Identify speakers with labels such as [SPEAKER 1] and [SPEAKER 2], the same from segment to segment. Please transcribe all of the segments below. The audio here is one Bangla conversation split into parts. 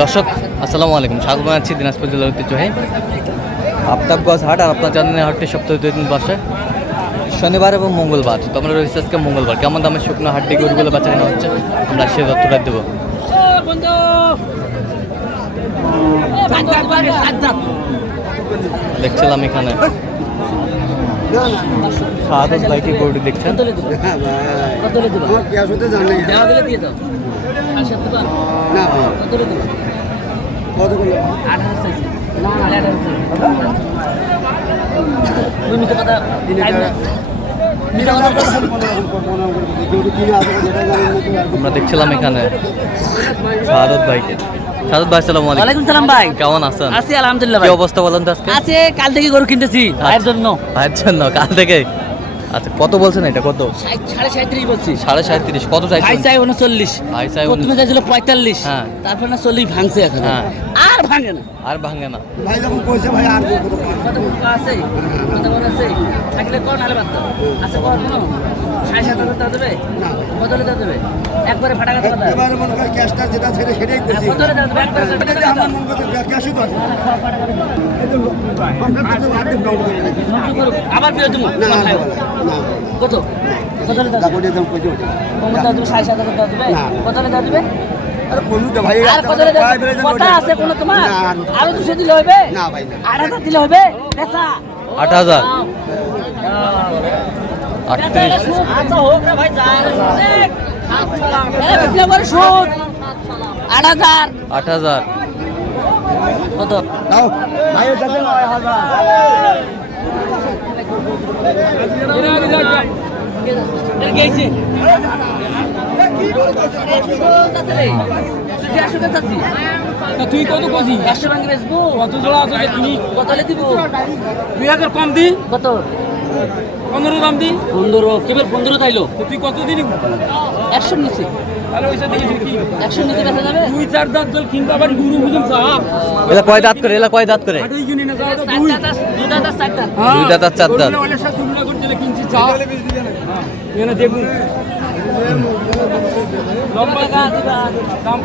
[SPEAKER 1] দর্শক আসসালামু আলাইকুম। স্বাগত জানাচ্ছি দিনাজপুর জেলার ঐতিহ্যবাহী আফতাবগঞ্জ হাট আর আপনার জানেন হাটটি সপ্তাহে দুই দিন বসে শনিবার এবং মঙ্গলবার। তো আমরা রয়েছে আজকে মঙ্গলবার। কেমন দামে শুকনো হাটটি গরুগুলো বাচ্চা কেনা হচ্ছে? আমরা সে তথ্যটা দেবো। দেখছিলাম এখানে। ভাইকে গরুটি দেখছেন।
[SPEAKER 2] না কতগুলো
[SPEAKER 1] আমরা দেখছিলাম এখানে সাহাদত ভাইকে। সাহাদত ভাই সালাম আলাইকুম।
[SPEAKER 3] সালাম ভাই।
[SPEAKER 1] কেমন আছেন?
[SPEAKER 3] আছি আলহামদুলিল্লাহ
[SPEAKER 1] কি অবস্থা বলেন তো আজকে?
[SPEAKER 3] আছে কাল থেকে গরু কিনতেছি ভাইয়ের জন্য।
[SPEAKER 1] ভাইয়ের জন্য কাল থেকে? আচ্ছা কত বলছেন এটা? কত?
[SPEAKER 3] সাড়ে সাঁত্রিশ বলছি।
[SPEAKER 1] সাড়ে সাঁত্রিশ কত
[SPEAKER 3] ভাই চাই উনচল্লিশ।
[SPEAKER 1] ভাই চাই
[SPEAKER 3] প্রথমে। চাইছিল পঁয়তাল্লিশ।
[SPEAKER 1] হ্যাঁ।
[SPEAKER 3] তারপর না চল্লিশ ভাঙছে এখন।
[SPEAKER 1] হ্যাঁ।
[SPEAKER 3] আর ভাঙে না।
[SPEAKER 1] আর ভাঙে না।
[SPEAKER 2] ভাই যখন কইছে ভাই আর কত
[SPEAKER 3] কত আছে। কত বড় আছে। থাকলে কোন আলে বাদ কর কোনো সাড়ে সাত হাজার টাকা দেবে? বদলে দেবে একবারে ফাটা কথা কথা
[SPEAKER 2] এবারে মনে কর ক্যাশটা যেটা ছেড়ে সেটাই করছি আমার মনে ক্যাশই তো আছে।
[SPEAKER 3] আবার দেবো
[SPEAKER 2] না না না
[SPEAKER 3] কত?
[SPEAKER 2] দাম
[SPEAKER 3] সাড়ে সাত হাজার দেবে?
[SPEAKER 2] না।
[SPEAKER 3] দেবে?
[SPEAKER 2] আরে
[SPEAKER 3] দিলে
[SPEAKER 2] না,
[SPEAKER 3] দুশো হবে?
[SPEAKER 2] না না।
[SPEAKER 3] আট হাজার দিলে হবে?
[SPEAKER 1] আট হাজার। আটত্রিশ।
[SPEAKER 3] আচ্ছা হোক রে ভাই সুদ আট হাজার। কত?
[SPEAKER 4] তুই কত কছি
[SPEAKER 3] একশো ভাঙে বেচবো।
[SPEAKER 4] কত জোড়া আছে? তুমি
[SPEAKER 3] কত দিব?
[SPEAKER 4] দুই হাজার কম দি।
[SPEAKER 3] কত?
[SPEAKER 4] পনেরো দাম দি।
[SPEAKER 3] পনেরো কেবল পনেরো তাইলো?
[SPEAKER 4] তুই কত দিন
[SPEAKER 3] একশো নিচে। একশো বেচা যাবে?
[SPEAKER 4] দুই চার দাঁত জল কিনতে আবার গুরু বুঝুন সাহাব
[SPEAKER 1] এলা কয় দাঁত করে এলা কয় দাঁত করে?
[SPEAKER 4] দুই।
[SPEAKER 3] দাঁত চার দাঁত।
[SPEAKER 1] দুই দাঁত আর চার দাঁত।
[SPEAKER 4] দেখুন। লম্বা
[SPEAKER 3] টাকা দিবা।
[SPEAKER 4] দাম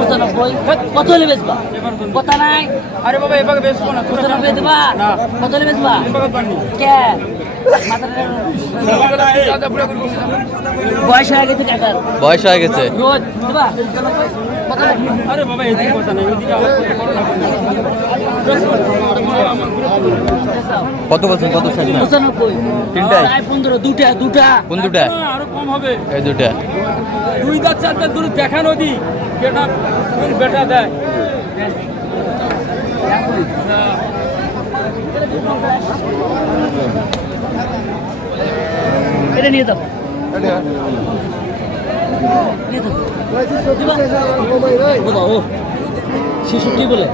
[SPEAKER 3] পঁচানব্বই, কত হলে বেচবা কথা নাই
[SPEAKER 4] আরে বাবা এবার বেসবো না তোরা
[SPEAKER 3] পঁচানব্বই দিবা কত হলে বেচবা কে বয়স হয়ে গেছে কাকার
[SPEAKER 1] বয়স হয়ে গেছে
[SPEAKER 3] রোজ দিবা
[SPEAKER 4] আরে বাবা এদিকে কথা নেই না
[SPEAKER 1] কত বলছেন? কত সাইজ না
[SPEAKER 3] পঁচানব্বই। পনেরো দুটা দুটা।
[SPEAKER 1] কোন দুটা?
[SPEAKER 4] আরও কম হবে।
[SPEAKER 1] এই দুটা।
[SPEAKER 4] দুই দাঁত চার দাঁত দেখানো দি কোন বেটা দেয়?
[SPEAKER 3] এটা নিয়ে যাব। নিয়ে যাব? ছেষট্টি বলে।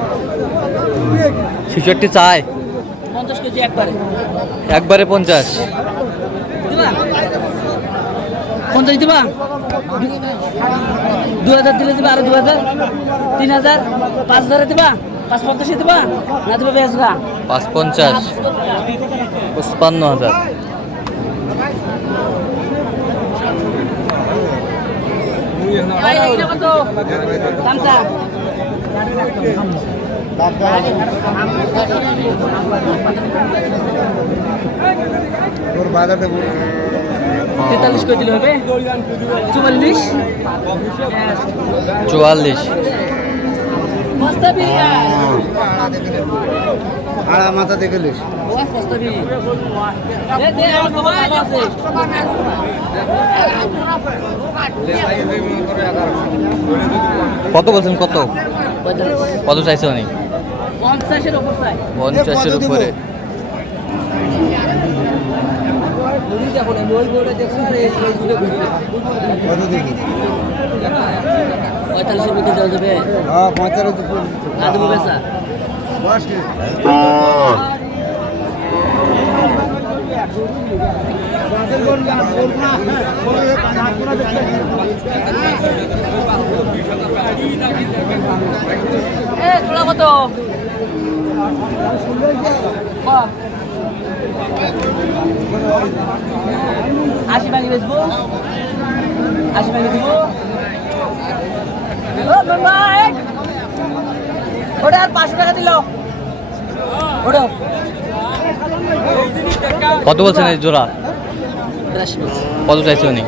[SPEAKER 1] ছেষট্টি চায়
[SPEAKER 3] একবারে।
[SPEAKER 1] একবারে পঞ্চাশ।
[SPEAKER 3] পঞ্চাশ দিবা? দু হাজার দিলে দিবা আরও দু হাজার। তিন হাজার। পাঁচ হাজারে দিবা? পাঁচ পঞ্চাশে দিবা? না দিবা বেসরা
[SPEAKER 1] পাঁচ পঞ্চাশ। পঁচপান্ন হাজার।
[SPEAKER 3] দামটা
[SPEAKER 2] বাজারটা
[SPEAKER 3] তেতাল্লিশ করে দিলে হবে। চুয়াল্লিশ।
[SPEAKER 1] চুয়াল্লিশ।
[SPEAKER 2] আড়া মাথা দেখে লিস
[SPEAKER 1] কত বলছেন কত? কত চাইছে উনি?
[SPEAKER 3] পঞ্চাশের
[SPEAKER 1] উপরে।
[SPEAKER 3] পঁয়তাল্লিশের মধ্যে দেওয়া যাবে।
[SPEAKER 2] হ্যাঁ পঁয়তাল্লিশ
[SPEAKER 3] এ তোলা কত। আশি ভাঙি বেচবো। আশি ভাঙে দিব। ওটা আর পাঁচশো টাকা দিল। ওটা
[SPEAKER 1] কত বলছেন এই জোড়া। কত চাইছে উনি?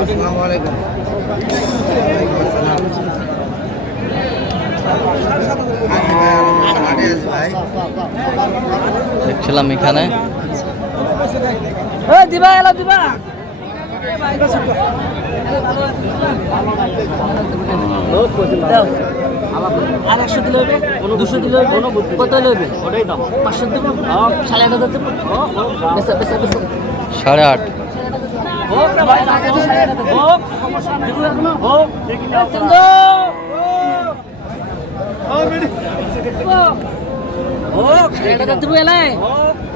[SPEAKER 2] আসসালামু আলাইকুম।
[SPEAKER 1] দেখছিলাম এখানে
[SPEAKER 3] ও দিবা এলা দিবা দাও। আর একশো দিলে হবে দুশো দিলে হবে কত দিলে হবে ওটাই দাম পাঁচশো দেবো সাড়ে আট হাজার দেবো বেসা বেসা বেসা
[SPEAKER 1] সাড়ে আট
[SPEAKER 3] হোক হাজার দেবো এলাই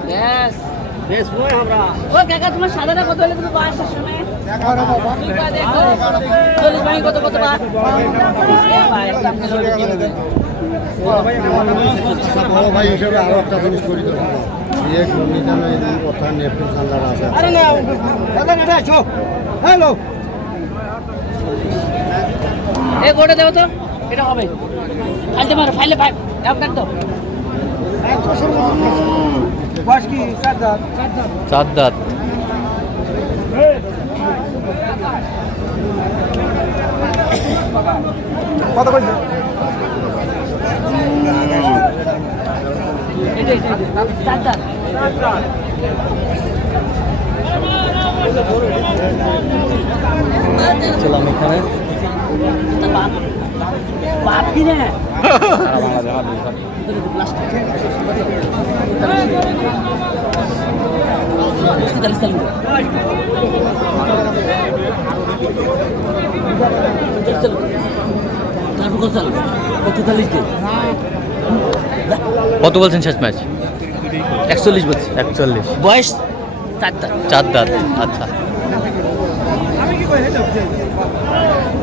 [SPEAKER 3] ব্যাস। বেশ বই আমরা। ও কাকা তোমার সাদাটা কত হলে তুমি বাসার সময় চল্লিশ ভাই কত কত বা
[SPEAKER 2] বড় ভাই হিসেবে আরও একটা জিনিস করি তো নিজানো এই কথা নেপথ্য সান্দার আছে
[SPEAKER 3] আরে না দাদা না আছো হ্যালো। এ গোটা দেবো তো। এটা হবে। ফাইলতে মারো ফাইলে ফাইল এক ডাক দাও।
[SPEAKER 2] বয়স কি চার
[SPEAKER 1] চার দাঁত
[SPEAKER 2] কত কইছে
[SPEAKER 3] এটা এটা এটা চার দাঁত
[SPEAKER 1] দেখছিলাম এখানে
[SPEAKER 3] কত
[SPEAKER 1] বলছেন শেষ ম্যাচ? একচল্লিশ বলছি। একচল্লিশ।
[SPEAKER 3] বয়স চারটা।
[SPEAKER 1] চার দাঁত আচ্ছা।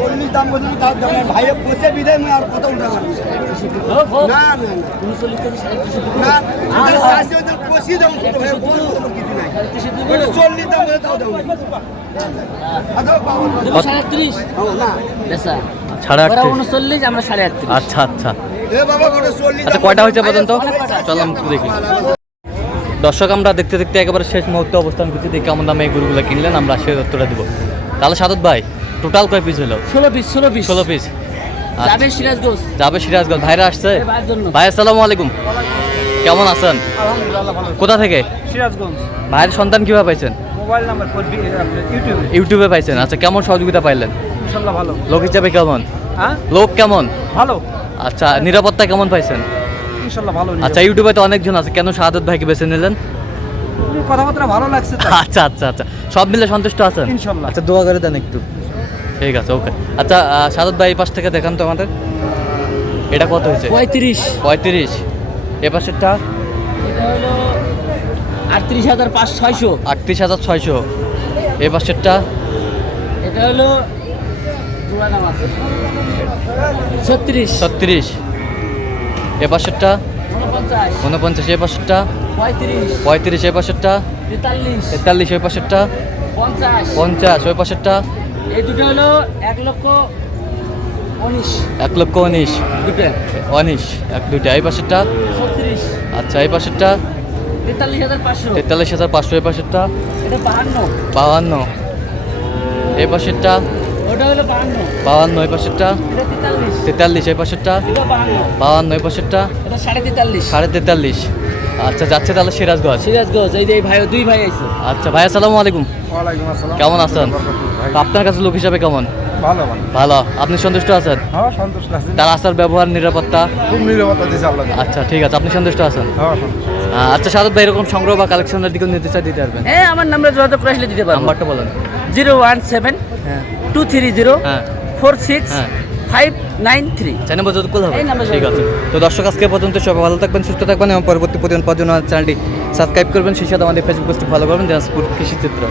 [SPEAKER 2] চল্লিশ দাম বলছি তার দাম ভাই বসে বিদায় মই আর কত উঠা না না না। না শাসি দাম ছোট ভাই বড় কোনো কিছু নাই। চল্লিশ দাম বলে তাও দাম আচ্ছা
[SPEAKER 1] আচ্ছা। আচ্ছা কয়টা হয়েছে পর্যন্ত? দেখি। দর্শক আমরা দেখতে দেখতে একেবারে শেষ মুহূর্তে অবস্থান করছি। দেখি কেমন দামে এই গরুগুলো কিনলেন। আমরা সেই উত্তরটা দিব। তাহলে সাদত ভাই টোটাল কয় পিস হলো?
[SPEAKER 3] ষোলো পিস ষোলো পিস
[SPEAKER 1] ষোলো পিস
[SPEAKER 3] যাবে সিরাজ ঘোষ
[SPEAKER 1] যাবে সিরাজগঞ্জ। ভাইরা আসছে?
[SPEAKER 3] এই ভাইয়ের জন্য।
[SPEAKER 1] ভাই আসসালামু আলাইকুম। কেমন আছেন? কোথা থেকে?
[SPEAKER 4] সিরাজগঞ্জ।
[SPEAKER 1] ভাইয়ের সন্তান কীভাবে পাইছেন?
[SPEAKER 4] মোবাইল নাম্বার ইউটিউবে।
[SPEAKER 1] ইউটিউবে পাইছেন। আচ্ছা কেমন সহযোগিতা পাইলেন?
[SPEAKER 4] ইনশাল্লাহ ভালো।
[SPEAKER 1] লোক হিসাবে কেমন?
[SPEAKER 4] হ্যাঁ?
[SPEAKER 1] লোক কেমন?
[SPEAKER 4] ভালো।
[SPEAKER 1] আচ্ছা নিরাপত্তা কেমন পাইছেন?
[SPEAKER 4] ইনশাল্লাহ ভালো
[SPEAKER 1] আচ্ছা ইউটিউবে তো অনেকজন আছে। কেন শাহাদত ভাইকে বেছে নিলেন?
[SPEAKER 4] কথাবার্তা ভালো লাগছে
[SPEAKER 1] আচ্ছা আচ্ছা আচ্ছা। সব মিলে সন্তুষ্ট আছেন?
[SPEAKER 4] ইনশাল্লাহ।
[SPEAKER 1] আচ্ছা দোয়া করে দেন একটু। ঠিক আছে ওকে আচ্ছা সাদত ভাই এই পাশ থেকে দেখান তো আমাদের। এটা কত হয়েছে?
[SPEAKER 3] পঁয়ত্রিশ।
[SPEAKER 1] পঁয়ত্রিশ। এ পাশেরটা?
[SPEAKER 3] আটত্রিশ হাজার পাঁচ ছয়শো।
[SPEAKER 1] আটত্রিশ হাজার ছয়শো। এ পাশেরটা?
[SPEAKER 3] এটা হলো ছত্রিশ।
[SPEAKER 1] ছত্রিশ। এ পাশেরটা?
[SPEAKER 3] উনপঞ্চাশ।
[SPEAKER 1] এ পাশেরটা?
[SPEAKER 3] পঁয়ত্রিশ।
[SPEAKER 1] এ পাশেরটা?
[SPEAKER 3] তেতাল্লিশ।
[SPEAKER 1] তেতাল্লিশ। ওই পাশেরটা?
[SPEAKER 3] পঞ্চাশ।
[SPEAKER 1] পঞ্চাশ। ওই পাশেরটা?
[SPEAKER 3] এই দুটো হলো এক লক্ষ উনিশ।
[SPEAKER 1] এক লক্ষ উনিশ।
[SPEAKER 3] দুটো।
[SPEAKER 1] উনিশ এক দুইটা। এই পাশেরটা?
[SPEAKER 3] ছত্রিশ।
[SPEAKER 1] আচ্ছা এই পাশেরটা?
[SPEAKER 3] তেতাল্লিশ হাজার পাঁচশো।
[SPEAKER 1] তেতাল্লিশ হাজার পাঁচশো এই পাশেরটা?
[SPEAKER 3] এটা বাহান্ন।
[SPEAKER 1] বাহান্ন। এই পাশেরটা?
[SPEAKER 3] ওটা হলো বাহান্ন।
[SPEAKER 1] বাহান্ন এই পাশেরটা?
[SPEAKER 3] তেতাল্লিশ।
[SPEAKER 1] তেতাল্লিশ এই পাশেরটা?
[SPEAKER 3] বাহান্ন।
[SPEAKER 1] এই পাশেরটা?
[SPEAKER 3] সাড়ে তেতাল্লিশ।
[SPEAKER 1] সাড়ে তেতাল্লিশ। আচ্ছা যাচ্ছে তাহলে সিরাজগঞ্জ?
[SPEAKER 3] সিরাজগঞ্জ এই যে এই ভাই দুই ভাই আইছে।
[SPEAKER 1] আচ্ছা ভাই আসসালামু আলাইকুম।
[SPEAKER 2] ওয়ালাইকুম আসসালাম।
[SPEAKER 1] কেমন আছেন? আপনার কাছে লোক হিসাবে কেমন?
[SPEAKER 5] ভালো ভালো।
[SPEAKER 1] আপনি সন্তুষ্ট আছেন?
[SPEAKER 5] হ্যাঁ সন্তুষ্ট আছি।
[SPEAKER 1] তার আচার ব্যবহার নিরাপত্তা?
[SPEAKER 5] খুব নিরাপত্তা দিয়েছে আপনাদের
[SPEAKER 1] আচ্ছা ঠিক আছে আপনি সন্তুষ্ট আছেন?
[SPEAKER 5] হ্যাঁ
[SPEAKER 1] আচ্ছা সাদত ভাই এরকম সংগ্রহ বা কালেকশনের দিকে চাই দিতে পারবেন?
[SPEAKER 3] হ্যাঁ আমার নাম্বার যোগাযোগ করে আসলে দিতে পারবেন
[SPEAKER 1] নাম্বারটা বলেন।
[SPEAKER 3] জিরো ওয়ান সেভেন
[SPEAKER 1] হ্যাঁ।
[SPEAKER 3] টু থ্রি জিরো
[SPEAKER 1] হ্যাঁ।
[SPEAKER 3] ফোর সিক্স
[SPEAKER 1] হ্যাঁ।
[SPEAKER 3] ফাইভ নাইন থ্রি
[SPEAKER 1] চ্যানেল পর্যন্ত যত হবে?
[SPEAKER 3] নাম্বার
[SPEAKER 1] ঠিক আছে। তো দর্শক আজকে পর্যন্ত সবাই ভালো থাকবেন সুস্থ থাকবেন এবং পরবর্তী প্রতিদিন পর্যন্ত চ্যানেলটি সাবস্ক্রাইব করবেন। সেই সাথে আমাদের ফেসবুক পোস্টটি ফলো করবেন দিনাজপুর কৃষি চিত্র।